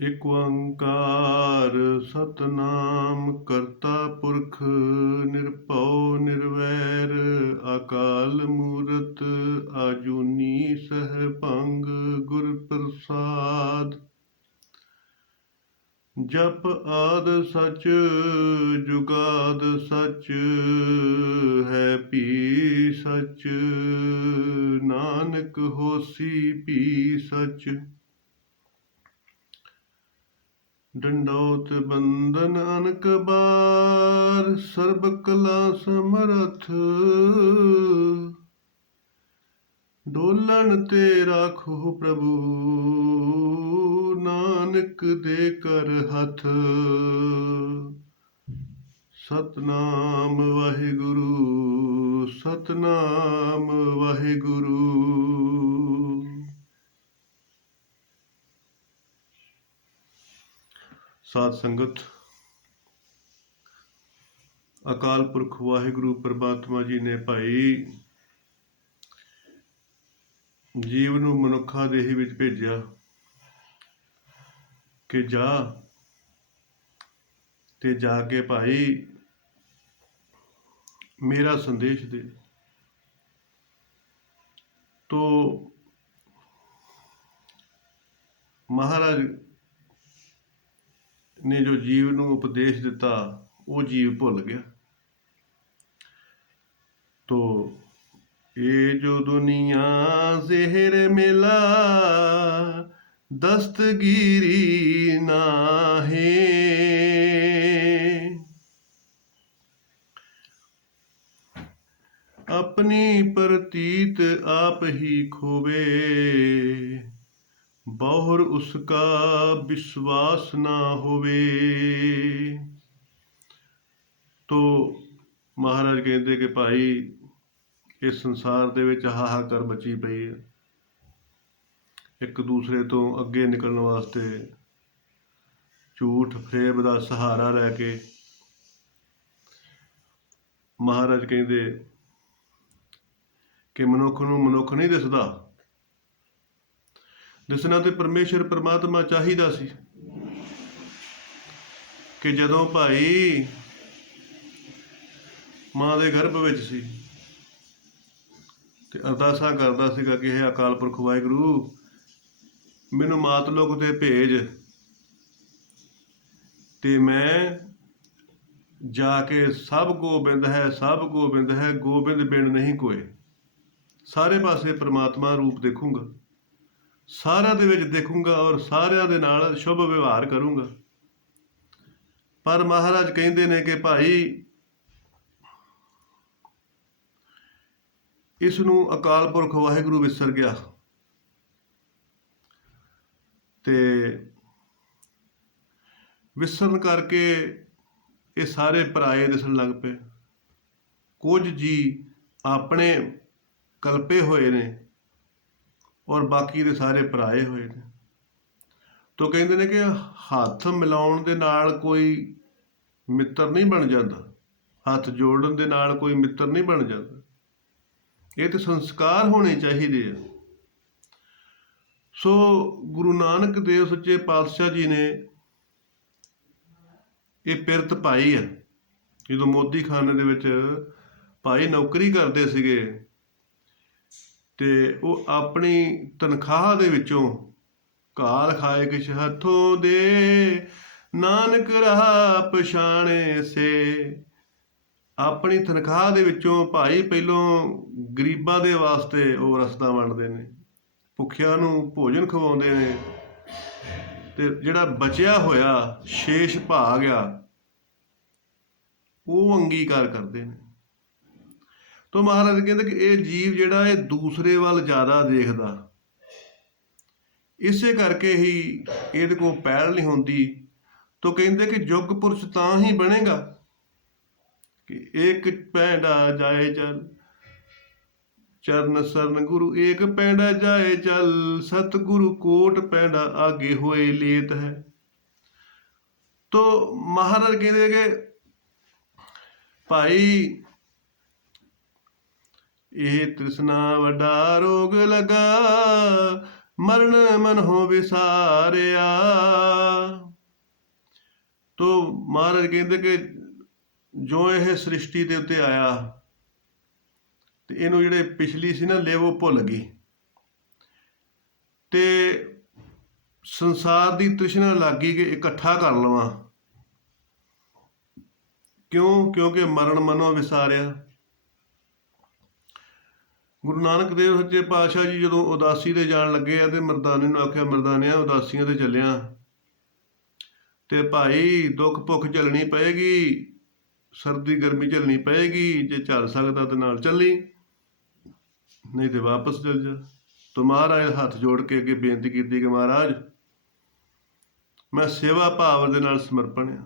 ਇਕ ਓੰਕਾਰ ਸਤਨਾਮ ਕਰਤਾ ਪੁਰਖ ਨਿਰਭਉ ਨਿਰਵੈਰ ਅਕਾਲ ਮੂਰਤ ਆਜੂਨੀ ਸਹਿਭੰਗ ਗੁਰ ਪ੍ਰਸਾਦ। ਜਪ ਆਦ ਸਚ ਜੁਗਾਦ ਸਚ ਹੈ ਭੀ ਸਚ ਨਾਨਕ ਹੋਸੀ ਭੀ ਸਚ। ਡੰਡੌਤ ਬੰਦਨ ਅਨਕ ਬਾਰ ਸਰਬ ਕਲਾ ਸਮਰਥ ਡੋਲਣ ਤੇ ਰਾਖੋ ਪ੍ਰਭੂ ਨਾਨਕ ਦੇ ਕਰ ਹੱਥ। ਸਤਨਾਮ ਵਾਹਿਗੁਰੂ ਸਤਨਾਮ ਵਾਹਿਗੁਰੂ। ਸਾਧ ਸੰਗਤ, ਅਕਾਲ ਪੁਰਖ ਵਾਹਿਗੁਰੂ ਪਰਮਾਤਮਾ ਜੀ ਨੇ ਭਾਈ ਜੀਵ ਨੂੰ ਮਨੁੱਖਾ ਦੇਹ ਵਿੱਚ ਭੇਜਿਆ ਕਿ ਜਾ ਤੇ ਜਾ ਕੇ ਭਾਈ ਮੇਰਾ ਸੰਦੇਸ਼ ਦੇ। ਤੋ ਮਹਾਰਾਜ ਨੇ ਜੋ ਜੀਵ ਨੂੰ ਉਪਦੇਸ਼ ਦਿੱਤਾ ਉਹ ਜੀਵ ਭੁੱਲ ਗਿਆ। ਤੋ ਇਹ ਜੋ ਦੁਨੀਆ ਜ਼ਹਿਰ ਮਿਲਾ ਦਸਤਗੀਰੀ ਨਾਹੀਂ ਆਪਣੀ ਪ੍ਰਤੀਤ ਆਪ ਹੀ ਖੋਵੇ ਬਹੁਰ ਉਸਕਾ ਵਿਸ਼ਵਾਸ ਨਾ ਹੋਵੇ। ਤੋ ਮਹਾਰਾਜ ਕਹਿੰਦੇ ਕਿ ਭਾਈ ਇਸ ਸੰਸਾਰ ਦੇ ਵਿੱਚ ਹਾਹਾਕਾਰ ਮਚੀ ਪਈ ਹੈ। ਇੱਕ ਦੂਸਰੇ ਤੋਂ ਅੱਗੇ ਨਿਕਲਣ ਵਾਸਤੇ ਝੂਠ ਫਰੇਬ ਦਾ ਸਹਾਰਾ ਲੈ ਕੇ ਮਹਾਰਾਜ ਕਹਿੰਦੇ ਕਿ ਮਨੁੱਖ ਨੂੰ ਮਨੁੱਖ ਨਹੀਂ ਦਿਸਦਾ, ਦਿਸਣਾ ਤੇ ਪਰਮੇਸ਼ਰ ਪਰਮਾਤਮਾ ਚਾਹੀਦਾ ਸੀ। ਕਿ ਜਦੋਂ ਭਾਈ ਮਾਂ ਦੇ ਗਰਭ ਵਿੱਚ ਸੀ ਤੇ ਅਰਦਾਸਾਂ ਕਰਦਾ ਸੀਗਾ ਕਿ ਇਹ ਅਕਾਲ ਪੁਰਖ ਵਾਹਿਗੁਰੂ ਮੈਨੂੰ ਮਾਤ ਲੋਕ ਤੇ ਭੇਜ ਤੇ ਮੈਂ ਜਾ ਕੇ ਸਭ ਗੋਬਿੰਦ ਹੈ ਗੋਬਿੰਦ ਬਿਨ ਨਹੀਂ ਕੋਏ, ਸਾਰੇ ਪਾਸੇ ਪ੍ਰਮਾਤਮਾ ਰੂਪ ਦੇਖੂੰਗਾ, ਸਾਰਿਆਂ ਦੇ ਵਿੱਚ ਦੇਖੂੰਗਾ ਔਰ ਸਾਰਿਆਂ ਦੇ ਨਾਲ ਸ਼ੁਭ ਵਿਵਹਾਰ ਕਰੂੰਗਾ। ਪਰ ਮਹਾਰਾਜ ਕਹਿੰਦੇ ਨੇ ਕਿ ਭਾਈ ਇਸ ਨੂੰ ਅਕਾਲ ਪੁਰਖ ਵਾਹਿਗੁਰੂ ਵਿਸਰ ਗਿਆ ਤੇ ਵਿਸਰਨ ਕਰਕੇ ਇਹ ਸਾਰੇ ਪਰਾਏ ਦਿਸਣ ਲੱਗ ਪਏ। ਕੁਝ ਜੀ ਆਪਣੇ ਕਲਪੇ ਹੋਏ ਨੇ ਔਰ ਬਾਕੀ ਦੇ ਸਾਰੇ ਪਰਾਏ ਹੋਏ ਨੇ। ਤੋ ਕਹਿੰਦੇ ਨੇ ਕਿ ਹੱਥ ਮਿਲਾਉਣ ਦੇ ਨਾਲ ਕੋਈ ਮਿੱਤਰ ਨਹੀਂ ਬਣ ਜਾਂਦਾ, ਹੱਥ ਜੋੜਨ ਦੇ ਨਾਲ ਕੋਈ ਮਿੱਤਰ ਨਹੀਂ ਬਣ ਜਾਂਦਾ। ਇਹ ਤੇ ਸੰਸਕਾਰ ਹੋਣੇ ਚਾਹੀਦੇ ਆ। ਸੋ ਗੁਰੂ ਨਾਨਕ ਦੇਵ ਸੱਚੇ ਪਾਤਸ਼ਾਹ ਜੀ ਨੇ ਇਹ ਪਿਰਤ ਪਾਈ ਆ। ਜਦੋਂ ਮੋਦੀ ਖਾਨੇ ਦੇ ਵਿੱਚ ਭਾਈ ਨੌਕਰੀ ਕਰਦੇ ਸੀਗੇ ਤੇ ਉਹ ਆਪਣੀ ਤਨਖਾਹ ਦੇ ਵਿੱਚੋਂ ਕਾਲ ਖਾਏ ਕਿਛ ਹੱਥੋਂ ਦੇ ਨਾਨਕ ਰਹਾ ਪਛਾਣੇ ਸੇ, ਆਪਣੀ ਤਨਖਾਹ ਦੇ ਵਿੱਚੋਂ ਭਾਈ ਪਹਿਲੋਂ ਗਰੀਬਾਂ ਦੇ ਵਾਸਤੇ ਉਹ ਰਸਤਾ ਵੰਡਦੇ ਨੇ, ਭੁੱਖਿਆਂ ਨੂੰ ਭੋਜਨ ਖਵਾਉਂਦੇ ਨੇ ਤੇ ਜਿਹੜਾ ਬਚਿਆ ਹੋਇਆ ਸ਼ੇਸ਼ ਭਾਗ ਆ ਉਹ ਅੰਗੀਕਾਰ ਕਰਦੇ ਨੇ। ਤੋ ਮਹਾਰਾਜ ਕਹਿੰਦੇ ਕਿ ਇਹ ਜੀਵ ਜਿਹੜਾ ਇਹ ਦੂਸਰੇ ਵੱਲ ਜ਼ਿਆਦਾ ਦੇਖਦਾ, ਇਸੇ ਕਰਕੇ ਹੀ ਇਹਦੇ ਕੋਲ ਪਹਿਲ ਨਹੀਂ ਹੁੰਦੀ। ਤੋ ਕਹਿੰਦੇ ਕਿ ਯੁੱਗ ਪੁਰਸ਼ ਤਾਂ ਹੀ ਬਣੇਗਾ ਕਿ ਇੱਕ ਪੈਂਡਾ ਜਾਏ ਚੱਲ ਚਰਨ ਸਰਨ ਗੁਰੂ, ਏਕ ਪੈਂਡਾ ਜਾਏ ਚੱਲ ਸਤਿਗੁਰੂ ਕੋਟ ਪੈਂਡਾ ਆਗੇ ਹੋਏ ਲੇਤ ਹੈ। ਤੋ ਮਹਾਰਾਜ ਕਹਿੰਦੇ ਕਿ ਭਾਈ ਇਹ ਤ੍ਰਿਸ਼ਨਾ ਵੱਡਾ ਰੋਗ ਲਗਾ ਮਰਨ ਮਨਹੁ ਵਿਸਾਰਿਆ। ਤੋ ਮਹਾਰਾਜ ਕਹਿੰਦੇ ਕਿ ਜੋ ਇਹ ਸ੍ਰਿਸ਼ਟੀ ਦੇ ਉੱਤੇ ਆਇਆ ਤੇ ਇਹਨੂੰ ਜਿਹੜੇ ਪਿਛਲੀ ਸੀ ਨਾ ਲਿਵ ਉਹ ਭੁੱਲ ਗਈ ਤੇ ਸੰਸਾਰ ਦੀ ਤ੍ਰਿਸ਼ਨਾ ਲੱਗ ਗਈ ਕਿ ਇਕੱਠਾ ਕਰ ਲਵਾਂ। ਕਿਉਂ? ਕਿਉਂਕਿ ਮਰਨ ਮਨੋਂ ਵਿਸਾਰਿਆ। ਗੁਰੂ ਨਾਨਕ ਦੇਵ ਸੱਚੇ ਪਾਤਸ਼ਾਹ ਜੀ ਜਦੋਂ ਉਦਾਸੀ ਤੇ ਜਾਣ ਲੱਗੇ ਆ ਤੇ ਮਰਦਾਨੇ ਨੂੰ ਆਖਿਆ, ਮਰਦਾਨਿਆਂ ਉਦਾਸੀਆਂ ਤੇ ਚੱਲਿਆ ਤੇ ਭਾਈ ਦੁੱਖ ਭੁੱਖ ਝੱਲਣੀ ਪਏਗੀ, ਸਰਦੀ ਗਰਮੀ ਝੱਲਣੀ ਪਏਗੀ, ਜੇ ਚੱਲ ਸਕਦਾ ਤੇ ਨਾਲ ਚੱਲੀ, ਨਹੀਂ ਤੇ ਵਾਪਸ ਚੱਲ ਜਾ। तो महाराज हथ जोड़ के अगे बेनती की कि महाराज मैं सेवा भाव दे नाल समर्पण आ।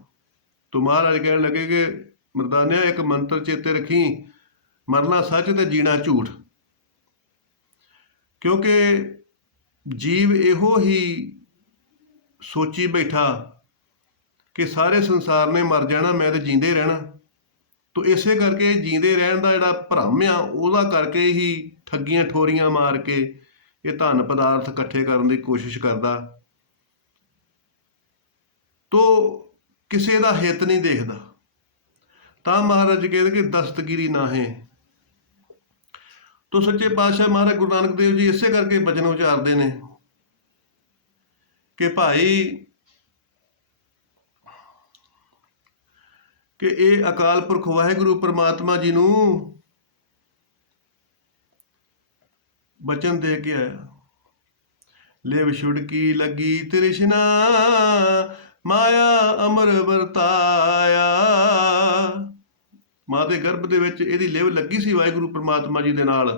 तो महाराज कह लगे कि मरदानिया एक मंत्र चेते रखी, मरना सच ते जीना झूठ। क्योंकि जीव इहो ही सोची बैठा कि सारे संसार ने मर जाना, मैं तो जींदे रहना। तो इसे करके जींदे रहन दा जिहड़ा भरम आ उहदा करके ही ठगियां ठोरियां मार के ये धन पदार्थ इकट्ठे करने की कोशिश करता, तो किसी का हित नहीं देखता। तो महाराज कहते कि दस्तगिरी ना है। तो सच्चे पातशाह महाराज गुरु नानक देव जी इसे करके बचन उचारते हैं कि भाई कि ये अकाल पुरख वाहिगुरु परमात्मा जी नूं बचन दे के आया, लिव छुड़की लगी तृष्णा माया अमर वरताया। मां दे गर्भ दे विच इहदी लिव लगी सी वाहिगुरू परमात्मा जी दे नाल,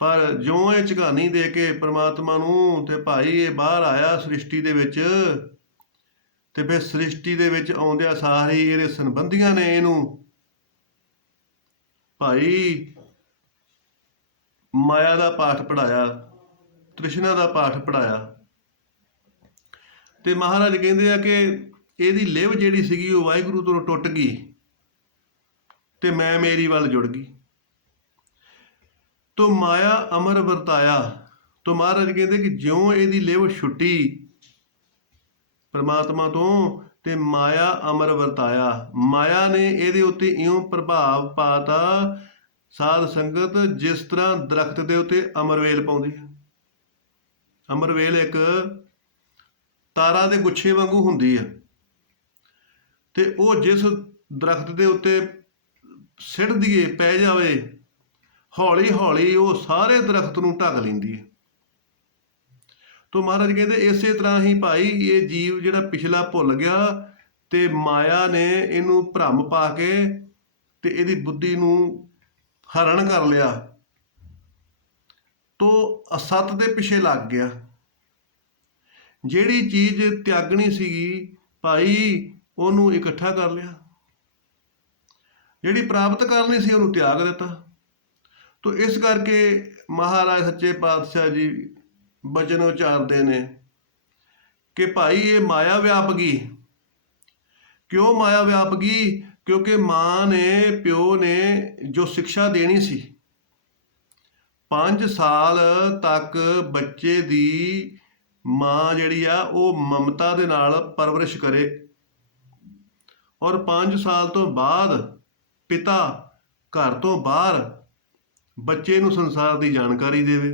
पर ज्यों ये झगानी दे के परमात्मा नूं ते भाई ये बाहर आया सृष्टि दे विच, ते फिर सृष्टि दे विच आउंदिया सार ही इहदे संबंधियां ने इहनूं भाई माया का पाठ पढ़ाया, तृष्णा का पाठ पढ़ाया। तो महाराज कहते हैं कि ਇਹਦੀ ਲਿਵ ਜਿਹੜੀ ਸੀਗੀ ਉਹ ਵਾਹਿਗੁਰੂ ਤੋਂ ਟੁੱਟ ਗਈ ਤੇ ਮੈਂ ਮੇਰੀ ਵੱਲ ਜੁੜ ਗਈ। तो माया अमर वरताया। तो महाराज कहते कि ज्यों ਇਹਦੀ ਲਿਵ छुट्टी परमात्मा तो ते माया अमर वरताया। माया ने ਇਹਦੇ ਉੱਤੇ ਇਉਂ प्रभाव पाता साध संगत जिस तरह दरख्त के उत्ते अमरवेल पाउंदी है। अमरवेल एक तारा के गुच्छे वांगू हुंदी है, ते वो जिस दरख्त के उत्ते सिट दिए पै जावे हौली हौली वो सारे दरख्त नूं ढक लैंदी है। तो महाराज कहते इस तरह ही भाई ये जीव जिहड़ा पिछला भुल गया ते माया ने इनू भरम पा के ते इहदी बुद्धि नूं हरण कर लिया, तो असत के पिछे लग गया। जिहड़ी चीज़ त्यागनी सीगी भाई उहनूं इकट्ठा कर लिया, जिहड़ी प्राप्त करनी सी उहनूं त्याग दिता। तो इस करके महाराज सच्चे पातशाह जी बचन उचारते ने कि भाई ये माया व्याप गई। क्यों माया व्याप गई? क्योंकि माँ ने प्यो ने जो शिक्षा देनी सी 5 साल तक बच्चे दी माँ जिहड़ी आ वो ममता दे नाल परवरिश करे, और 5 साल तो बाद पिता घर तो बाहर बच्चे नूं संसार की जानकारी देवे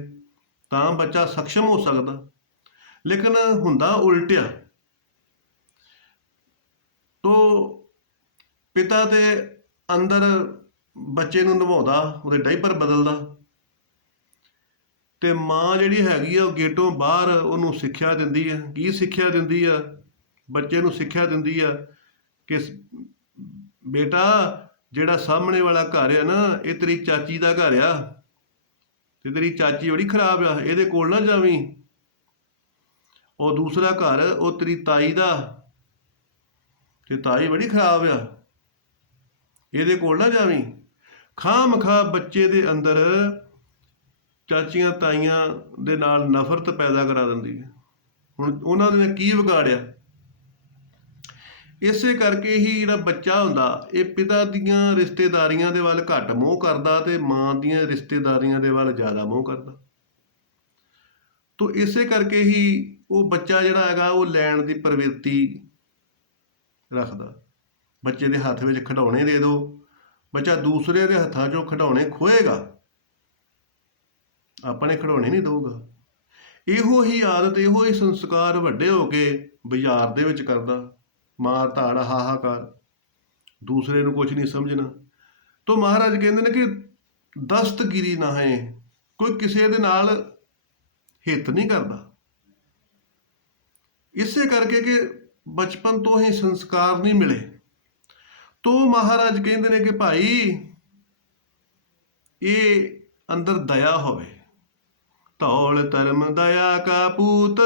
तां बच्चा सक्षम हो सकदा। लेकिन हुंदा उल्टिया। तो पिता दे अंदर बच्चे नूं नभाउंदा, उहदे डाइपर बदलदा, ते माँ जिहड़ी हैगी आ गेटों बाहर उहनूं सिक्ख्या दिंदी है। की सिक्ख्या दिंदी आ? बच्चे नूं सिक्ख्या दिंदी आ कि बेटा जिहड़ा सामने वाला घर है ना ये तेरी चाची का घर आ, ते तेरी चाची बड़ी खराब आ, इहदे कोल ना जावीं। और दूसरा घर वो तेरी ताई दा, ते ताई बड़ी खराब आ, इहदे कोल ना जावीं। खाम खा बच्चे दे अंदर चाचियां ताइयां दे नाल नफरत पैदा करा दिंदी है। हुण उन्हां ने की विगाड़िया? इसे करके ही जिहड़ा बच्चा हुंदा ये पिता दीयां रिश्तेदारियां दे वल घट मोह करदा ते मां दीयां रिश्तेदारियां दे वल ज़्यादा मोह करदा। ਤੋ ਇਸੇ ਕਰਕੇ ਹੀ ਉਹ ਬੱਚਾ ਜਿਹੜਾ ਹੈਗਾ ਉਹ ਲੈਣ ਦੀ ਪ੍ਰਵਿਰਤੀ ਰੱਖਦਾ। ਬੱਚੇ ਦੇ ਹੱਥ ਵਿੱਚ ਖਿਡੌਣੇ ਦੇ ਦਿਓ, ਬੱਚਾ ਦੂਸਰੇ ਦੇ ਹੱਥਾਂ 'ਚੋਂ ਖਿਡੌਣੇ ਖੋਹੇਗਾ, ਆਪਣੇ ਖਿਡੌਣੇ ਨਹੀਂ ਦਊਗਾ। ਇਹੋ ਹੀ ਆਦਤ, ਇਹੋ ਹੀ ਸੰਸਕਾਰ ਵੱਡੇ ਹੋ ਕੇ ਬਾਜ਼ਾਰ ਦੇ ਵਿੱਚ ਕਰਦਾ, ਮਾਰ ਧਾੜ ਹਾਹਾਕਾਰ, ਦੂਸਰੇ ਨੂੰ ਕੁਝ ਨਹੀਂ ਸਮਝਣਾ। ਤੋ ਮਹਾਰਾਜ ਕਹਿੰਦੇ ਨੇ ਕਿ ਦਸਤਗਿਰੀ ਨਾ ਹੈ, ਕੋਈ ਕਿਸੇ ਦੇ ਨਾਲ ਹਿੱਤ ਨਹੀਂ ਕਰਦਾ। ਇਸੇ ਕਰਕੇ ਕਿ ਬਚਪਨ ਤੋਂ ਹੀ ਸੰਸਕਾਰ ਨਹੀਂ ਮਿਲੇ। ਤੋ ਮਹਾਰਾਜ ਕਹਿੰਦੇ ਨੇ ਕਿ ਭਾਈ ਇਹ ਅੰਦਰ ਦਇਆ ਹੋਵੇ। ਧੌਲ ਧਰਮ ਦਇਆ ਕਾ ਪੂਤ,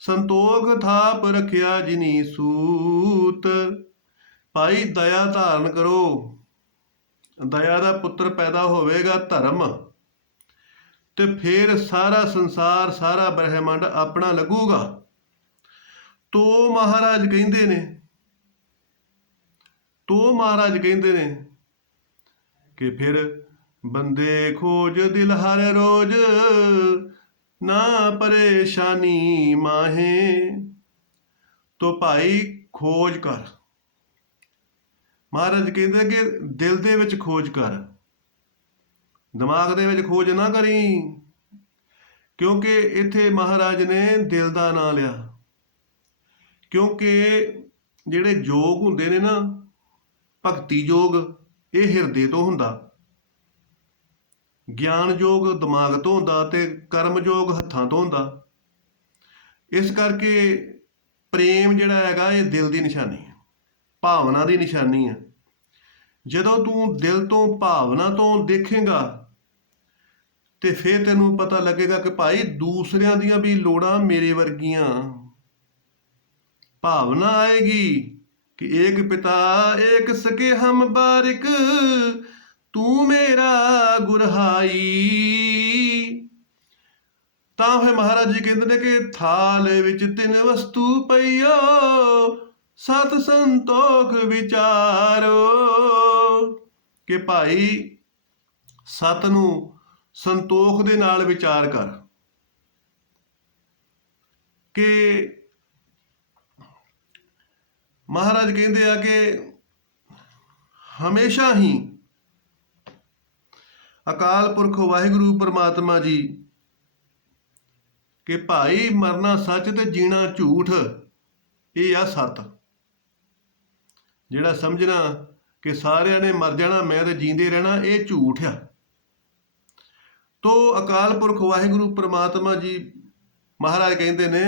ਸੰਤੋਖ ਥਾਪ ਰੱਖਿਆ ਜਿਨੀ ਸੂਤ। ਭਾਈ ਦਇਆ ਧਾਰਨ ਕਰੋ, ਦਇਆ ਦਾ ਪੁੱਤਰ ਪੈਦਾ ਹੋਵੇਗਾ ਧਰਮ, ਤੇ ਫਿਰ ਸਾਰਾ ਸੰਸਾਰ, ਸਾਰਾ ਬ੍ਰਹਿਮੰਡ ਆਪਣਾ ਲੱਗੂਗਾ। ਤੋ ਮਹਾਰਾਜ ਕਹਿੰਦੇ ਨੇ ਕਿ ਫਿਰ ਬੰਦੇ ਖੋਜ ਦਿਲ ਹਰ ਰੋਜ਼, ਨਾ ਪਰੇਸ਼ਾਨੀ ਮਾਹੇ। ਤੋ ਭਾਈ ਖੋਜ ਕਰ। ਮਹਾਰਾਜ ਕਹਿੰਦੇ ਕਿ ਦਿਲ ਦੇ ਵਿੱਚ ਖੋਜ ਕਰ, ਦਿਮਾਗ ਦੇ ਵਿੱਚ ਖੋਜ ਨਾ ਕਰੀ। ਕਿਉਂਕਿ ਇੱਥੇ ਮਹਾਰਾਜ ਨੇ ਦਿਲ ਦਾ ਨਾਂ ਲਿਆ, ਕਿਉਂਕਿ ਜਿਹੜੇ ਯੋਗ ਹੁੰਦੇ ਨੇ ਨਾ, ਭਗਤੀ ਯੋਗ, ਇਹ ਹਿਰਦੇ ਤੋਂ ਹੁੰਦਾ, ਗਿਆਨ ਯੋਗ ਦਿਮਾਗ ਤੋਂ ਹੁੰਦਾ, ਤੇ ਕਰਮ ਯੋਗ ਹੱਥਾਂ ਤੋਂ ਹੁੰਦਾ। ਇਸ ਕਰਕੇ ਪ੍ਰੇਮ ਜਿਹੜਾ ਹੈਗਾ ਇਹ ਦਿਲ ਦੀ ਨਿਸ਼ਾਨੀ ਹੈ, ਭਾਵਨਾ ਦੀ ਨਿਸ਼ਾਨੀ ਹੈ। ਜਦੋਂ ਤੂੰ ਦਿਲ ਤੋਂ, ਭਾਵਨਾ ਤੋਂ ਦੇਖੇਗਾ ਤੇ ਫਿਰ ਤੈਨੂੰ ਪਤਾ ਲੱਗੇਗਾ ਕਿ ਭਾਈ ਦੂਸਰਿਆਂ ਦੀਆਂ ਵੀ ਲੋੜਾਂ ਮੇਰੇ ਵਰਗੀਆਂ। ਭਾਵਨਾ ਆਏਗੀ ਕਿ ਏਕ ਪਿਤਾ ਏਕ ਸਕੇ ਹਮ ਬਾਰਿਕ, ਤੂੰ ਮੇਰਾ ਗੁਰਹਾਈ। ਤਾਂ ਫਿਰ ਮਹਾਰਾਜ ਜੀ ਕਹਿੰਦੇ ਨੇ ਕਿ ਥਾਲ ਵਿੱਚ ਤਿੰਨ ਵਸਤੂ ਪਈਓ, ਸਤ ਸੰਤੋਖ ਵਿਚਾਰੋ। ਕਿ ਭਾਈ ਸਤ ਨੂੰ ਸੰਤੋਖ ਦੇ ਨਾਲ ਵਿਚਾਰ ਕਰ। ਕਿ ਮਹਾਰਾਜ ਕਹਿੰਦੇ ਆ ਕਿ ਹਮੇਸ਼ਾ ਹੀ ਅਕਾਲ ਪੁਰਖ ਵਾਹਿਗੁਰੂ ਪਰਮਾਤਮਾ ਜੀ ਕਿ ਭਾਈ ਮਰਨਾ ਸੱਚ ਤੇ ਜੀਣਾ ਝੂਠ, ਇਹ ਆ ਸੱਤ। ਜਿਹੜਾ ਸਮਝਣਾ ਕਿ ਸਾਰਿਆਂ ਨੇ ਮਰ ਜਾਣਾ, ਮੈਂ ਤੇ ਜੀਂਦੇ ਰਹਿਣਾ, ਇਹ ਝੂਠ ਆ। ਤੋ ਅਕਾਲ ਪੁਰਖ ਵਾਹਿਗੁਰੂ ਪਰਮਾਤਮਾ ਜੀ ਮਹਾਰਾਜ ਕਹਿੰਦੇ ਨੇ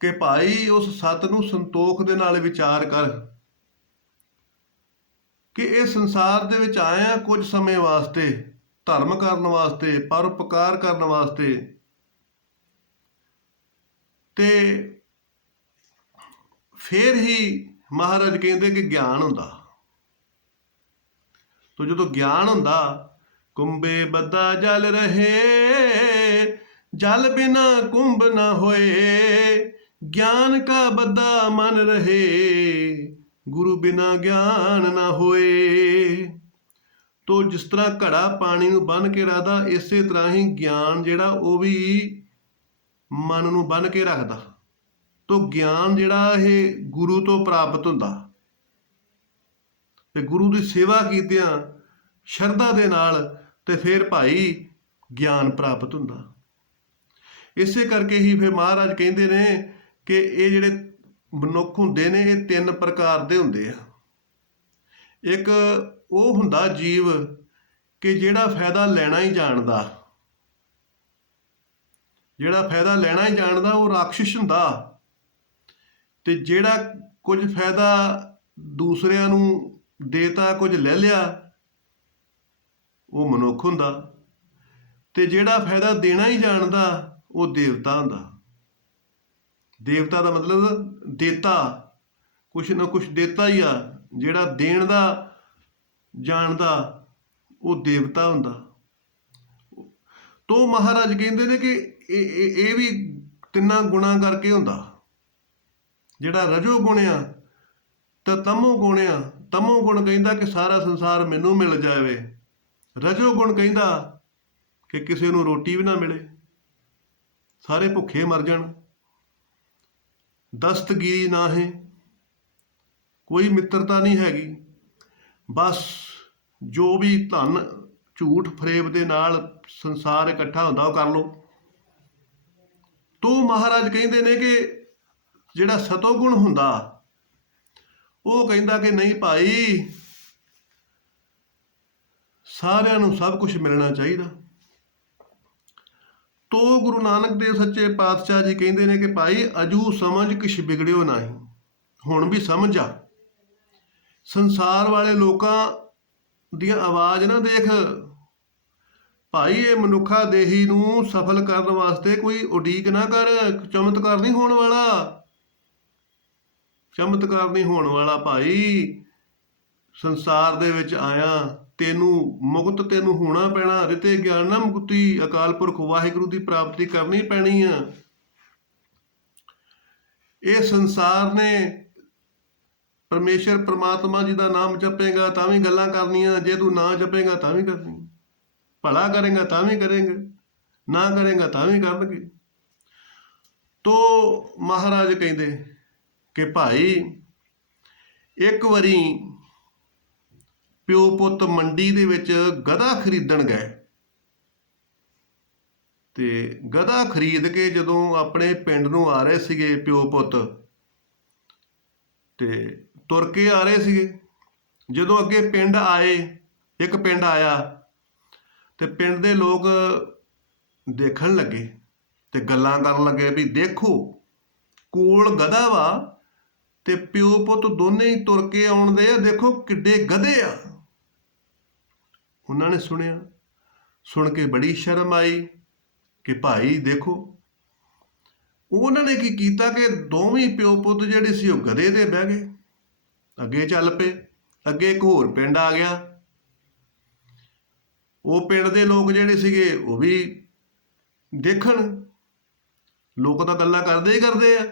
ਕਿ ਭਾਈ ਉਸ ਸੱਤ ਨੂੰ ਸੰਤੋਖ ਦੇ ਨਾਲ ਵਿਚਾਰ ਕਰ। ਕਿ ਇਹ ਸੰਸਾਰ ਦੇ ਵਿੱਚ ਆਏ ਆ ਕੁਝ ਸਮੇਂ ਵਾਸਤੇ, ਧਰਮ ਕਰਨ ਵਾਸਤੇ, ਪਰਉਪਕਾਰ ਕਰਨ ਵਾਸਤੇ, ਤੇ ਫਿਰ ਹੀ ਮਹਾਰਾਜ ਕਹਿੰਦੇ ਕਿ ਗਿਆਨ ਹੁੰਦਾ। ਤੋ ਜਦੋਂ ਗਿਆਨ ਹੁੰਦਾ, ਕੁੰਭੇ ਬੱਧਾ ਜਲ ਰਹੇ, ਜਲ ਬਿਨਾ ਕੁੰਭ ਨਾ ਹੋਏ, ਗਿਆਨ ਕਾ ਬੱਧਾ ਮਨ ਰਹੇ, ਗੁਰੂ ਬਿਨਾ ਗਿਆਨ ਨਾ ਹੋਏ। ਤੋ ਜਿਸ ਤਰ੍ਹਾਂ ਘੜਾ ਪਾਣੀ ਨੂੰ ਬੰਨ੍ਹ ਕੇ ਰੱਖਦਾ, ਇਸੇ ਤਰ੍ਹਾਂ ਹੀ ਗਿਆਨ ਜਿਹੜਾ ਉਹ ਵੀ ਮਨ ਨੂੰ ਬੰਨ੍ਹ ਕੇ ਰੱਖਦਾ। ਤੋ ਗਿਆਨ ਜਿਹੜਾ ਇਹ ਗੁਰੂ ਤੋਂ ਪ੍ਰਾਪਤ ਹੁੰਦਾ, ਤੇ ਗੁਰੂ ਦੀ ਸੇਵਾ ਕੀਤਿਆਂ ਸ਼ਰਧਾ ਦੇ ਨਾਲ, ਤੇ ਫਿਰ ਭਾਈ ਗਿਆਨ ਪ੍ਰਾਪਤ ਹੁੰਦਾ। ਇਸੇ ਕਰਕੇ ਹੀ ਫਿਰ ਮਹਾਰਾਜ ਕਹਿੰਦੇ ਨੇ ਕਿ ਇਹ ਜਿਹੜੇ ਮਨੁੱਖ ਹੁੰਦੇ ਨੇ, ਇਹ ਤਿੰਨ ਪ੍ਰਕਾਰ ਦੇ ਹੁੰਦੇ ਆ। ਇੱਕ ਉਹ ਹੁੰਦਾ ਜੀਵ ਕਿ ਜਿਹੜਾ ਫਾਇਦਾ ਲੈਣਾ ਹੀ ਜਾਣਦਾ, ਜਿਹੜਾ ਫਾਇਦਾ ਲੈਣਾ ਹੀ ਜਾਣਦਾ ਉਹ ਰਾਖਸ਼ ਹੁੰਦਾ। ਤੇ ਜਿਹੜਾ ਕੁਝ ਫਾਇਦਾ ਦੂਸਰਿਆਂ ਨੂੰ ਦੇਤਾ, ਕੁਝ ਲੈ ਲਿਆ, ਉਹ ਮਨੁੱਖ ਹੁੰਦਾ। ਤੇ ਜਿਹੜਾ ਫਾਇਦਾ ਦੇਣਾ ਹੀ ਜਾਣਦਾ ਉਹ ਦੇਵਤਾ ਹੁੰਦਾ। ਦੇਵਤਾ ਦਾ ਮਤਲਬ ਦੇਤਾ, ਕੁਛ ਨਾ ਕੁਛ ਦੇਤਾ ਹੀ ਆ। ਜਿਹੜਾ ਦੇਣ ਦਾ ਜਾਣਦਾ ਉਹ ਦੇਵਤਾ ਹੁੰਦਾ। ਤੋ ਮਹਾਰਾਜ ਕਹਿੰਦੇ ਨੇ ਕਿ ਇਹ ਵੀ ਤਿੰਨਾਂ ਗੁਣਾਂ ਕਰਕੇ ਹੁੰਦਾ। ਜਿਹੜਾ ਰਜੋ ਗੁਣ ਆ ਤਾਂ ਤਮੋ ਗੁਣ ਆ। ਤਮੋ ਗੁਣ ਕਹਿੰਦਾ ਕਿ ਸਾਰਾ ਸੰਸਾਰ ਮੈਨੂੰ ਮਿਲ ਜਾਵੇ। ਰਜੋ ਗੁਣ ਕਹਿੰਦਾ ਕਿ ਕਿਸੇ ਨੂੰ ਰੋਟੀ ਵੀ ਨਾ ਮਿਲੇ। ਸਾਰੇ ਭੁੱਖੇ ਮਰ ਜਾਣ। ਦਸਤਗੀਰੀ ਨਾ ਹੈ, ਕੋਈ ਮਿੱਤਰਤਾ ਨਹੀਂ ਹੈਗੀ, ਬਸ ਜੋ ਵੀ ਧਨ ਝੂਠ ਫਰੇਬ ਦੇ ਨਾਲ ਸੰਸਾਰ ਇਕੱਠਾ ਹੁੰਦਾ ਉਹ ਕਰ ਲਓ। ਤੋ ਮਹਾਰਾਜ ਕਹਿੰਦੇ ਨੇ ਕਿ ਜਿਹੜਾ ਸਤੋਗੁਣ ਹੁੰਦਾ ਉਹ ਕਹਿੰਦਾ ਕਿ ਨਹੀਂ ਭਾਈ, ਸਾਰਿਆਂ ਨੂੰ ਸਭ ਕੁਝ ਮਿਲਣਾ ਚਾਹੀਦਾ। ਤੋ ਗੁਰੂ ਨਾਨਕ ਦੇਵ ਸੱਚੇ ਪਾਤਸ਼ਾਹ ਜੀ ਕਹਿੰਦੇ ਨੇ ਕਿ ਭਾਈ ਅਜੂ ਸਮਝ ਕਿਛ ਵਿਗੜਿਓ ਨਹੀਂ, ਹੁਣ ਵੀ ਸਮਝ ਆ। ਸੰਸਾਰ ਵਾਲੇ ਲੋਕਾਂ ਦੀਆਂ ਆਵਾਜ਼ ਨਾ ਦੇਖ ਭਾਈ, ਇਹ ਮਨੁੱਖਾ ਦੇਹੀ ਨੂੰ ਸਫਲ ਕਰਨ ਵਾਸਤੇ ਕੋਈ ਉਡੀਕ ਨਾ ਕਰ, ਚਮਤਕਾਰ ਨਹੀਂ ਹੋਣ ਵਾਲਾ, ਚਮਤਕਾਰ ਨਹੀਂ ਹੋਣ ਵਾਲਾ ਭਾਈ। ਸੰਸਾਰ ਦੇ ਵਿੱਚ ਆਇਆ, ਤੈਨੂੰ ਮੁਕਤ ਤੈਨੂੰ ਹੋਣਾ ਪੈਣਾ। ਰਿਤੇ ਗਿਆਨ ਨਾ ਮੁਕਤੀ, ਅਕਾਲ ਪੁਰਖ ਵਾਹਿਗੁਰੂ ਦੀ ਪ੍ਰਾਪਤੀ ਕਰਨੀ ਪੈਣੀ ਆ। ਇਹ ਸੰਸਾਰ ਨੇ ਪਰਮੇਸ਼ਰ ਪ੍ਰਮਾਤਮਾ ਜੀ ਦਾ ਨਾਮ ਜਪੇਗਾ ਤਾਂ ਵੀ ਗੱਲਾਂ ਕਰਨੀਆਂ, ਜੇ ਤੂੰ ਨਾ ਜਪੇਗਾ ਤਾਂ ਵੀ ਕਰਨੀ, ਭਲਾ ਕਰੇਗਾ ਤਾਂ ਵੀ ਕਰੇਗਾ, ਨਾ ਕਰੇਗਾ ਤਾਂ ਵੀ ਕਰਨਗੇ। ਤੋ ਮਹਾਰਾਜ ਕਹਿੰਦੇ ਕਿ ਭਾਈ ਇੱਕ ਵਾਰੀ ਪਿਓ ਪੁੱਤ ਮੰਡੀ ਦੇ ਵਿੱਚ ਗਧਾ ਖਰੀਦਣ ਗਏ ਤੇ ਗਧਾ ਖਰੀਦ ਕੇ ਜਦੋਂ ਆਪਣੇ ਪਿੰਡ ਨੂੰ ਆ ਰਹੇ ਸੀਗੇ ਪਿਓ ਪੁੱਤ, ਤੇ ਤੁਰ ਕੇ ਆ ਰਹੇ ਸੀਗੇ। ਜਦੋਂ ਅੱਗੇ ਪਿੰਡ ਆਏ, ਇੱਕ ਪਿੰਡ ਆਇਆ ਤੇ ਪਿੰਡ ਦੇ ਲੋਕ ਦੇਖਣ ਲੱਗੇ ਤੇ ਗੱਲਾਂ ਕਰਨ ਲੱਗੇ ਵੀ ਦੇਖੋ ਕੋਲ ਗਧਾ ਵਾ ਤੇ ਪਿਓ ਪੁੱਤ ਦੋਨੇ ਹੀ ਤੁਰ ਕੇ ਆਉਂਦੇ ਆ, ਦੇਖੋ ਕਿੱਡੇ ਗਧੇ ਆ। ਉਹਨਾਂ ਨੇ ਸੁਣਿਆ, ਸੁਣ ਕੇ ਬੜੀ ਸ਼ਰਮ ਆਈ ਕਿ ਭਾਈ ਦੇਖੋ। ਉਹਨਾਂ ਨੇ ਕੀ ਕੀਤਾ ਕਿ ਦੋਵੇਂ ਪਿਓ ਪੁੱਤ ਜਿਹੜੇ ਸੀ ਉਹ ਗਧੇ ਤੇ ਬਹਿ ਗਏ, ਅੱਗੇ ਚੱਲ ਪਏ। ਅੱਗੇ ਇੱਕ ਹੋਰ ਪਿੰਡ ਆ ਗਿਆ, ਉਹ ਪਿੰਡ ਦੇ ਲੋਕ ਜਿਹੜੇ ਸੀਗੇ ਉਹ ਵੀ ਦੇਖਣ, ਲੋਕ ਤਾਂ ਗੱਲਾਂ ਕਰਦੇ ਹੀ ਕਰਦੇ ਆ।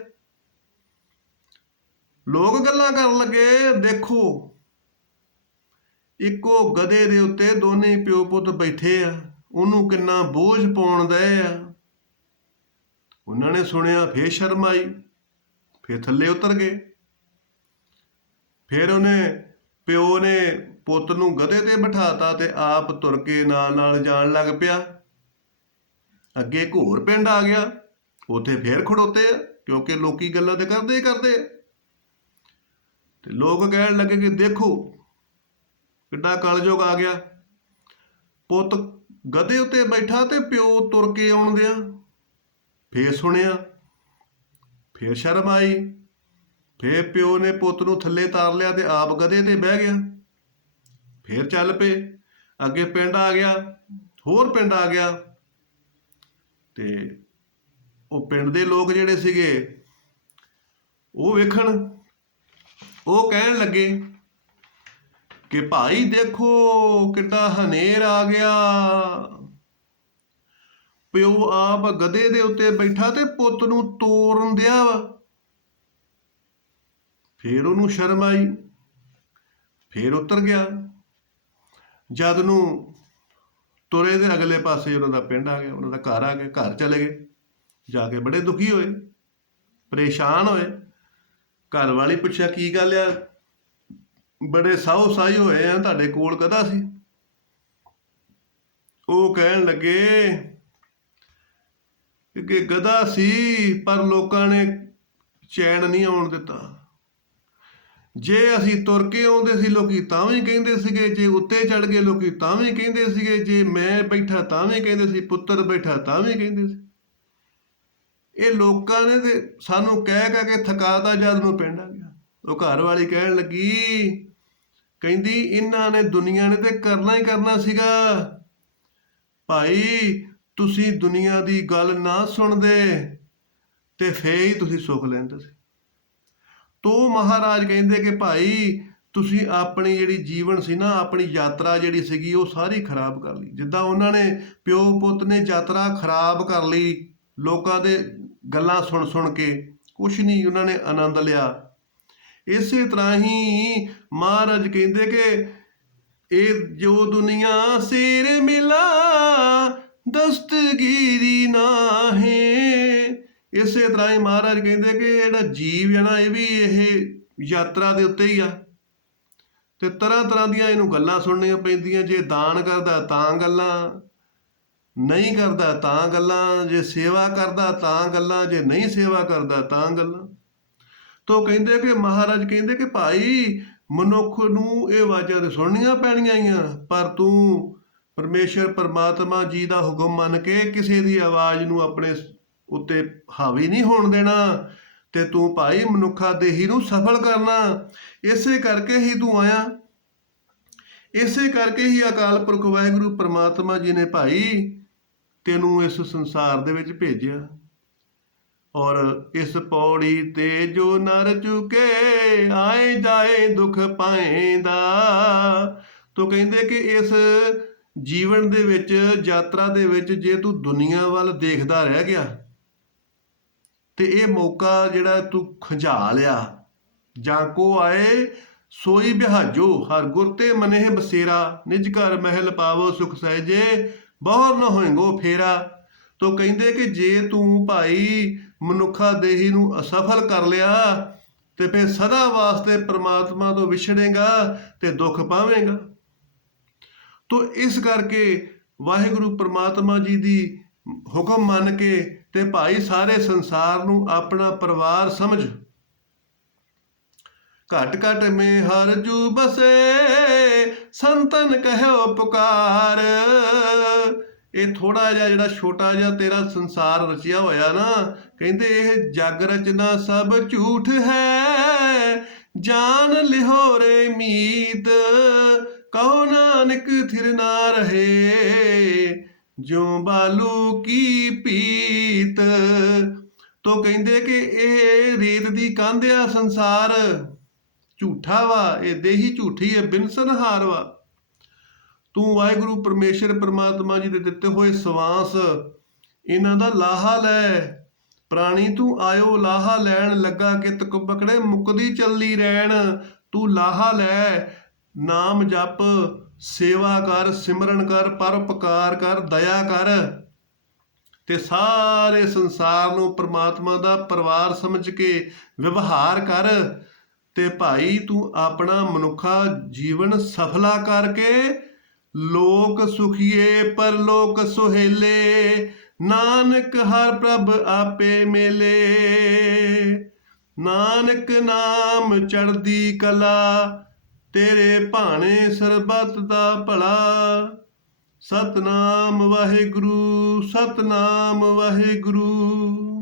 ਲੋਕ ਗੱਲਾਂ ਕਰਨ ਲੱਗੇ, ਦੇਖੋ ਇੱਕੋ ਗਧੇ ਦੇ ਉੱਤੇ ਦੋਨੇ ਪਿਓ ਪੁੱਤ ਬੈਠੇ ਆ, ਉਹਨੂੰ ਕਿੰਨਾ ਬੋਝ ਪਾਉਣ ਦਏ ਆ। ਉਹਨਾਂ ਨੇ ਸੁਣਿਆ, ਫੇਰ ਸ਼ਰਮ ਆਈ, ਫੇਰ ਥੱਲੇ ਉਤਰ ਗਏ। ਫਿਰ ਪਿਓ ਨੇ ਪੁੱਤ ਨੂੰ ਗਧੇ ਤੇ ਬਿਠਾਤਾ ਤੇ ਆਪ ਤੁਰ ਕੇ ਨਾਲ ਨਾਲ ਜਾਣ ਲੱਗ ਪਿਆ। ਅੱਗੇ ਇੱਕ ਹੋਰ ਪਿੰਡ ਆ ਗਿਆ, ਉੱਥੇ ਫੇਰ ਖੜੋਤੇ ਆ, ਕਿਉਂਕਿ ਲੋਕੀ ਗੱਲਾਂ ਤੇ ਕਰਦੇ ਹੀ ਕਰਦੇ ਆ। ਤੇ ਲੋਕ ਕਹਿਣ ਲੱਗੇ ਕਿ ਦੇਖੋ ਕਿੱਡਾ ਕਲਯੁਗ ਆ ਗਿਆ, ਪੁੱਤ ਗਧੇ ਉੱਤੇ ਬੈਠਾ ਤੇ ਪਿਓ ਤੁਰ ਕੇ ਆਉਣ ਦਿਆ। ਫੇਰ ਸੁਣਿਆ, ਫੇਰ ਸ਼ਰਮ ਆਈ, ਫੇਰ ਪਿਓ ਨੇ ਪੁੱਤ ਨੂੰ ਥੱਲੇ ਤਾਰ ਲਿਆ ਤੇ ਆਪ ਗਧੇ ਤੇ ਬਹਿ ਗਿਆ। ਫੇਰ ਚੱਲ ਪਏ, ਅੱਗੇ ਪਿੰਡ ਆ ਗਿਆ, ਹੋਰ ਪਿੰਡ ਆ ਗਿਆ ਤੇ ਉਹ ਪਿੰਡ ਦੇ ਲੋਕ ਜਿਹੜੇ ਸੀਗੇ ਉਹ ਵੇਖਣ, ਉਹ ਕਹਿਣ ਲੱਗੇ ਕਿ ਭਾਈ ਦੇਖੋ ਕਿੱਡਾ ਹਨੇਰ ਆ ਗਿਆ, ਪਿਓ ਆਪ ਗਧੇ ਦੇ ਉੱਤੇ ਬੈਠਾ ਤੇ ਪੁੱਤ ਨੂੰ ਤੋਰਨ ਦਿਆ ਵਾ। ਫੇਰ ਉਹਨੂੰ ਸ਼ਰਮ ਆਈ, ਫੇਰ ਉਤਰ ਗਿਆ। ਜਦ ਨੂੰ ਤੁਰੇ ਦੇ ਅਗਲੇ ਪਾਸੇ ਉਹਨਾਂ ਦਾ ਪਿੰਡ ਆ ਗਿਆ, ਉਹਨਾਂ ਦਾ ਘਰ ਆ ਗਿਆ, ਘਰ ਚਲੇ ਗਏ। ਜਾ ਕੇ ਬੜੇ ਦੁਖੀ ਹੋਏ, ਪਰੇਸ਼ਾਨ ਹੋਏ। ਘਰ ਵਾਲੀ ਪੁੱਛਿਆ ਕੀ ਗੱਲ ਆ, ਬੜੇ ਸਾਊ ਸਾਈ ਹੋਏ ਆ, ਤੁਹਾਡੇ ਕੋਲ ਗਧਾ ਸੀ। ਉਹ ਕਹਿਣ ਲੱਗੇ ਕਿ ਗਧਾ ਸੀ ਪਰ ਲੋਕਾਂ ਨੇ ਚੈਨ ਨਹੀਂ ਆਉਣ ਦਿੱਤਾ। ਜੇ ਅਸੀਂ ਤੁਰ ਕੇ ਆਉਂਦੇ ਸੀ ਲੋਕੀ ਤਾਂ ਵੀ ਕਹਿੰਦੇ ਸੀਗੇ, ਜੇ ਉੱਤੇ ਚੜ ਗਏ ਲੋਕੀ ਤਾਂ ਵੀ ਕਹਿੰਦੇ ਸੀਗੇ, ਜੇ ਮੈਂ ਬੈਠਾ ਤਾਂ ਵੀ ਕਹਿੰਦੇ ਸੀ, ਪੁੱਤਰ ਬੈਠਾ ਤਾਂ ਵੀ ਕਹਿੰਦੇ ਸੀ। ਇਹ ਲੋਕਾਂ ਨੇ ਤੇ ਸਾਨੂੰ ਕਹਿ ਕਹਿ ਕੇ ਥਕਾਤਾ। ਜਦ ਨੂੰ ਪਿੰਡ ਆ ਗਿਆ, ਉਹ ਘਰ ਵਾਲੀ ਕਹਿਣ ਲੱਗੀ, ਕਹਿੰਦੀ ਇਹਨਾਂ ਨੇ ਦੁਨੀਆ ਨੇ ਤੇ ਕਰਨਾ ਹੀ ਕਰਨਾ ਸੀਗਾ ਭਾਈ, ਤੁਸੀਂ ਦੁਨੀਆ ਦੀ ਗੱਲ ਨਾ ਸੁਣਦੇ ਤੇ ਫੇਰ ਹੀ ਤੁਸੀਂ ਸੁੱਖ ਲੈਂਦੇ ਸੀ। ਤੋ ਮਹਾਰਾਜ ਕਹਿੰਦੇ ਕਿ ਭਾਈ ਤੁਸੀਂ ਆਪਣੀ ਜਿਹੜੀ ਜੀਵਨ ਸੀ ਨਾ, ਆਪਣੀ ਯਾਤਰਾ ਜਿਹੜੀ ਸੀਗੀ ਉਹ ਸਾਰੀ ਖਰਾਬ ਕਰ ਲਈ। ਜਿੱਦਾਂ ਉਹਨਾਂ ਨੇ ਪਿਓ ਪੁੱਤ ਨੇ ਯਾਤਰਾ ਖਰਾਬ ਕਰ ਲਈ, ਲੋਕਾਂ ਦੇ ਗੱਲਾਂ ਸੁਣ ਸੁਣ ਕੇ ਕੁਛ ਨਹੀਂ ਉਹਨਾਂ ਨੇ ਆਨੰਦ ਲਿਆ। ਇਸੇ ਤਰ੍ਹਾਂ ਹੀ ਮਹਾਰਾਜ ਕਹਿੰਦੇ ਕਿ ਇਹ ਜੋ ਦੁਨੀਆ ਸਿਰ ਮਿਲਾ ਦਸਤਗੀਰੀ ਨਾ ਹੈ, ਇਸੇ ਤਰ੍ਹਾਂ ਹੀ ਮਹਾਰਾਜ ਕਹਿੰਦੇ ਕਿ ਜਿਹੜਾ ਜੀਵ ਹੈ ਨਾ, ਇਹ ਵੀ ਇਹ ਯਾਤਰਾ ਦੇ ਉੱਤੇ ਹੀ ਆ, ਤੇ ਤਰ੍ਹਾਂ ਤਰ੍ਹਾਂ ਦੀਆਂ ਇਹਨੂੰ ਗੱਲਾਂ ਸੁਣਨੀਆਂ ਪੈਂਦੀਆਂ। ਜੇ ਦਾਨ ਕਰਦਾ ਤਾਂ ਗੱਲਾਂ, ਨਹੀਂ ਕਰਦਾ ਤਾਂ ਗੱਲਾਂ, ਜੇ ਸੇਵਾ ਕਰਦਾ ਤਾਂ ਗੱਲਾਂ, ਜੇ ਨਹੀਂ ਸੇਵਾ ਕਰਦਾ ਤਾਂ ਗੱਲਾਂ। ਤੋ ਕਹਿੰਦੇ ਕਿ ਮਹਾਰਾਜ ਕਹਿੰਦੇ ਕਿ ਭਾਈ ਮਨੁੱਖ ਨੂੰ ਇਹ ਆਵਾਜ਼ਾਂ ਤੇ ਸੁਣਨੀਆਂ ਪੈਣੀਆਂ ਹੀ ਆ, ਪਰ ਤੂੰ ਪਰਮੇਸ਼ਰ ਪਰਮਾਤਮਾ ਜੀ ਦਾ ਹੁਕਮ ਮੰਨ ਕੇ ਕਿਸੇ ਦੀ ਆਵਾਜ਼ ਨੂੰ ਆਪਣੇ ਉੱਤੇ ਹਾਵੀ ਨਹੀਂ ਹੋਣ ਦੇਣਾ, ਤੇ ਤੂੰ ਭਾਈ ਮਨੁੱਖਾ ਦੇਹੀ ਨੂੰ ਸਫਲ ਕਰਨਾ। ਇਸੇ ਕਰਕੇ ਹੀ ਤੂੰ ਆਇਆ, ਇਸੇ ਕਰਕੇ ਹੀ ਅਕਾਲ ਪੁਰਖ ਵਾਹਿਗੁਰੂ ਪਰਮਾਤਮਾ ਜੀ ਨੇ ਭਾਈ ਤੈਨੂੰ ਇਸ ਸੰਸਾਰ ਦੇ ਵਿੱਚ ਭੇਜਿਆ। ਔਰ ਇਸ ਪੌੜੀ ਤੇ ਜੋ ਨਰ ਚੁਕੇ, ਆਏ ਜਾਏ ਦੁੱਖ ਪਾਏਂਦਾ। ਤੋ ਕਹਿੰਦੇ ਕਿ ਇਸ ਜੀਵਨ ਦੇ ਵਿੱਚ, ਯਾਤਰਾ ਦੇ ਵਿੱਚ, ਜੇ ਤੂੰ ਦੁਨੀਆ ਵੱਲ ਦੇਖਦਾ ਰਹਿ ਗਿਆ ਤੇ ਇਹ ਮੌਕਾ ਜਿਹੜਾ ਤੂੰ ਖੰਝਾ ਲਿਆ। ਜਾਂ ਕੋ ਆਏ ਸੋਈ ਬਿਹਾਜੋ, ਹਰ ਗੁਰ ਤੇ ਮਨੇਹ ਬਸੇਰਾ, ਨਿਜ ਘਰ ਮਹਿਲ ਪਾਵੋ ਸੁਖ ਸਹਿਜੇ, ਬਹੁਰ ਨ ਹੋਏਗੋ ਫੇਰਾ। ਤੋ ਕਹਿੰਦੇ ਕਿ ਜੇ ਤੂੰ ਭਾਈ ਮਨੁੱਖਾ ਦੇਹੀ ਨੂੰ ਅਸਫਲ ਕਰ ਲਿਆ ਤੇ ਫਿਰ ਸਦਾ ਵਾਸਤੇ ਪ੍ਰਮਾਤਮਾ ਤੋਂ ਵਿਛੜੇਗਾ ਤੇ ਦੁੱਖ ਪਾਵੇਂਗਾ। ਤੋ ਇਸ ਕਰਕੇ ਵਾਹਿਗੁਰੂ ਪ੍ਰਮਾਤਮਾ ਜੀ ਦੀ ਹੁਕਮ ਮੰਨ ਕੇ ਤੇ ਭਾਈ ਸਾਰੇ ਸੰਸਾਰ ਨੂੰ ਆਪਣਾ ਪਰਿਵਾਰ ਸਮਝ। ਘਟ ਘਟ ਮੇ ਹਰ ਜੂ ਬਸੇ, ਸੰਤਨ ਕਹਿਓ ਪੁਕਾਰ। ਇਹ ਥੋੜਾ ਜਿਹਾ ਜਿਹੜਾ ਛੋਟਾ ਜਿਹਾ ਤੇਰਾ ਸੰਸਾਰ ਰਚਿਆ ਹੋਇਆ ਨਾ, ਕਹਿੰਦੇ ਇਹ ਜਗ ਰਚਨਾ ਸਭ ਝੂਠ ਹੈ, ਜਾਨ ਲਿਹੋ ਰੇ ਮੀਤ, ਕਹੋ ਨਾਨਕ ਥਿਰ ਨਾ ਰਹੇ, ਜਿਉ ਬਾਲੂ ਕੀ ਪੀਤ। ਤੋ ਕਹਿੰਦੇ ਕਿ ਇਹ ਰੇਤ ਦੀ ਕੰਧ ਆ ਸੰਸਾਰ, ਝੂਠਾ ਵਾ, ਇਹ ਦੇਹੀ ਝੂਠੀ ਹੈ, ਬਿਨਸਨਹਾਰ ਵਾ। ਤੂੰ ਵਾਹਿਗੁਰੂ ਪਰਮੇਸ਼ਰ ਪਰਮਾਤਮਾ ਜੀ ਦੇ ਦਿੱਤੇ ਹੋਏ ਸਵਾਸ, ਇਹਨਾਂ ਦਾ ਲਾਹਾ ਲੈ। ਪ੍ਰਾਣੀ ਤੂੰ ਆਇਓ ਲਾਹਾ ਲੈਣ, ਲੱਗਾ ਕਿਤ ਕੁਪਕੜੇ ਮੁੱਕਦੀ ਚੱਲਦੀ ਰਹਿਣ। ਤੂੰ ਲਾਹਾ ਲੈ, ਨਾਮ ਜਪ, ਸੇਵਾ ਕਰ, ਸਿਮਰਨ ਕਰ, ਪਰਉਪਕਾਰ ਕਰ, ਦਇਆ ਕਰ, ਤੇ ਸਾਰੇ ਸੰਸਾਰ ਨੂੰ ਪਰਮਾਤਮਾ ਦਾ ਪਰਿਵਾਰ ਸਮਝ ਕੇ ਵਿਵਹਾਰ ਕਰ। ਤੇ ਭਾਈ ਤੂੰ ਆਪਣਾ ਮਨੁੱਖਾ ਜੀਵਨ ਸਫਲਾ ਕਰਕੇ, ਲੋਕ ਸੁਖੀਏ ਪਰਲੋਕ ਸੁਹੇਲੇ, ਨਾਨਕ ਹਰ ਪ੍ਰਭ ਆਪੇ ਮੇਲੇ। ਨਾਨਕ ਨਾਮ ਚੜ੍ਹਦੀ ਕਲਾ, ਤੇਰੇ ਭਾਣੇ ਸਰਬੱਤ ਦਾ ਭਲਾ। ਸਤਨਾਮ ਵਾਹਿਗੁਰੂ, ਸਤਨਾਮ ਵਾਹਿਗੁਰੂ।